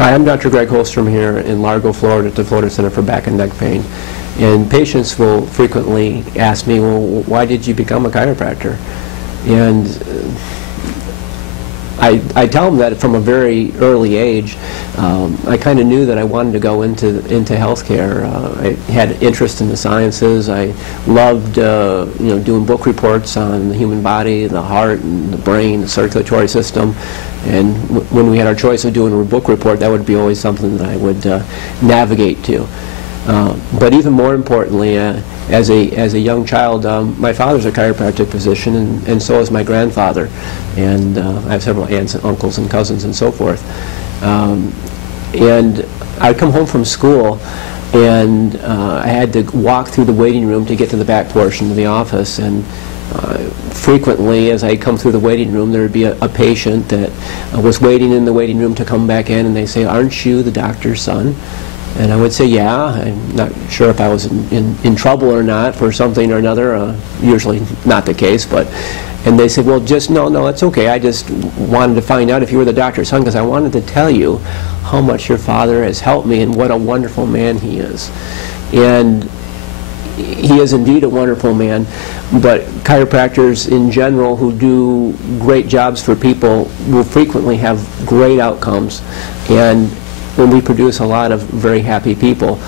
Hi, I'm Dr. Greg Hollstrom here in Largo, Florida at the Florida Center for Back and Neck Pain. And patients will frequently ask me, well, why did you become a chiropractor? And I tell them that from a very early age. I kind of knew that I wanted to go into healthcare. I had interest in the sciences. I loved doing book reports on the human body, the heart, and the brain, the circulatory system. And when we had our choice of doing a book report, that would be always something that I would navigate to. But even more importantly, as a young child, my father's a chiropractic physician, and so is my grandfather. And I have several aunts and uncles and cousins and so forth. And I'd come home from school, and I had to walk through the waiting room to get to the back portion of the office. And frequently, as I come through the waiting room, there would be a patient that was waiting in the waiting room to come back in, and they say, "Aren't you the doctor's son?" And I would say, "Yeah." I'm not sure if I was in trouble or not for something or another. Usually not the case, but. And they said, "Well, just no, it's okay. I just wanted to find out if you were the doctor's son, because I wanted to tell you how much your father has helped me and what a wonderful man he is." And he is indeed a wonderful man, but chiropractors in general who do great jobs for people will frequently have great outcomes, and we produce a lot of very happy people,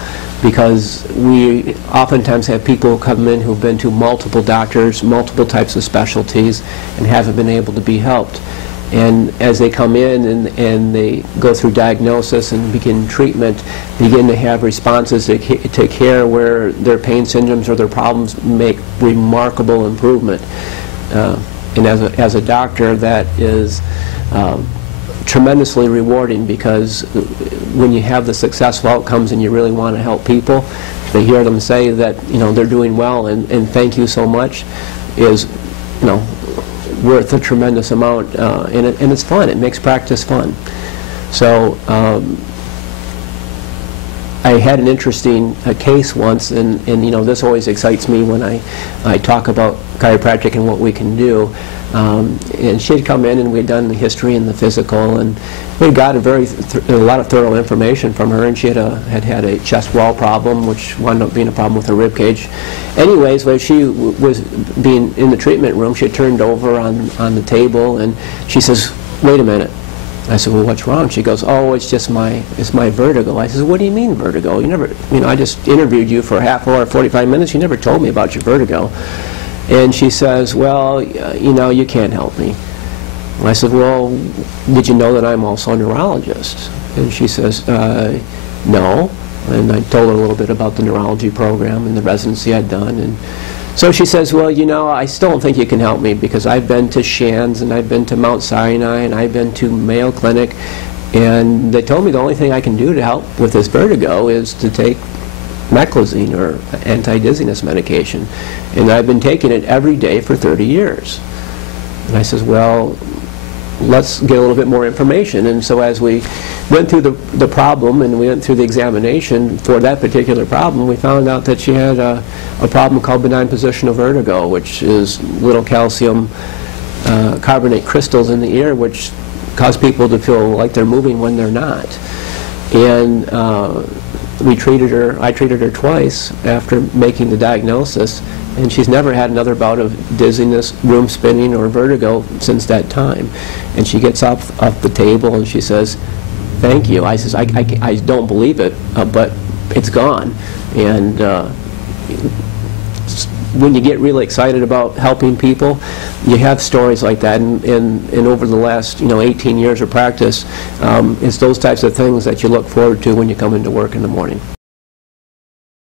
because we oftentimes have people who come in who've been to multiple doctors, multiple types of specialties, and haven't been able to be helped. And as they come in and they go through diagnosis and begin treatment, begin to have responses to care where their pain syndromes or their problems make remarkable improvement. And as a doctor, that is tremendously rewarding, because when you have the successful outcomes and you really want to help people, to hear them say that they're doing well and thank you so much is worth a tremendous amount, and it's fun. It makes practice fun. So I had an interesting case once, and this always excites me when I talk about chiropractic and what we can do. And she had come in, and we had done the history and the physical, and we got a lot of thorough information from her. And she had a chest wall problem, which wound up being a problem with her rib cage. Anyways, when she was being in the treatment room, she had turned over on the table, and she says, "Wait a minute." I said, "Well, what's wrong?" She goes, "Oh, it's my vertigo." I said, "What do you mean vertigo? You never, I just interviewed you for a half hour, 45 minutes. You never told me about your vertigo." And she says, "Well, you can't help me." And I said, "Well, did you know that I'm also a neurologist?" And she says, "No." And I told her a little bit about the neurology program and the residency I'd done. And so she says, "Well, I still don't think you can help me, because I've been to Shands, and I've been to Mount Sinai, and I've been to Mayo Clinic, and they told me the only thing I can do to help with this vertigo is to take meclizine, or anti-dizziness medication. And I've been taking it every day for 30 years. And I says, "Well, let's get a little bit more information." And so as we went through the problem, and we went through the examination for that particular problem, we found out that she had a problem called benign positional vertigo, which is little calcium carbonate crystals in the ear, which cause people to feel like they're moving when they're not. And I treated her twice after making the diagnosis, and she's never had another bout of dizziness, room spinning, or vertigo since that time. And she gets off the table and she says, "Thank you." I says, I don't believe it, but it's gone. And when you get really excited about helping people, you have stories like that. And over the last 18 years of practice, it's those types of things that you look forward to when you come into work in the morning.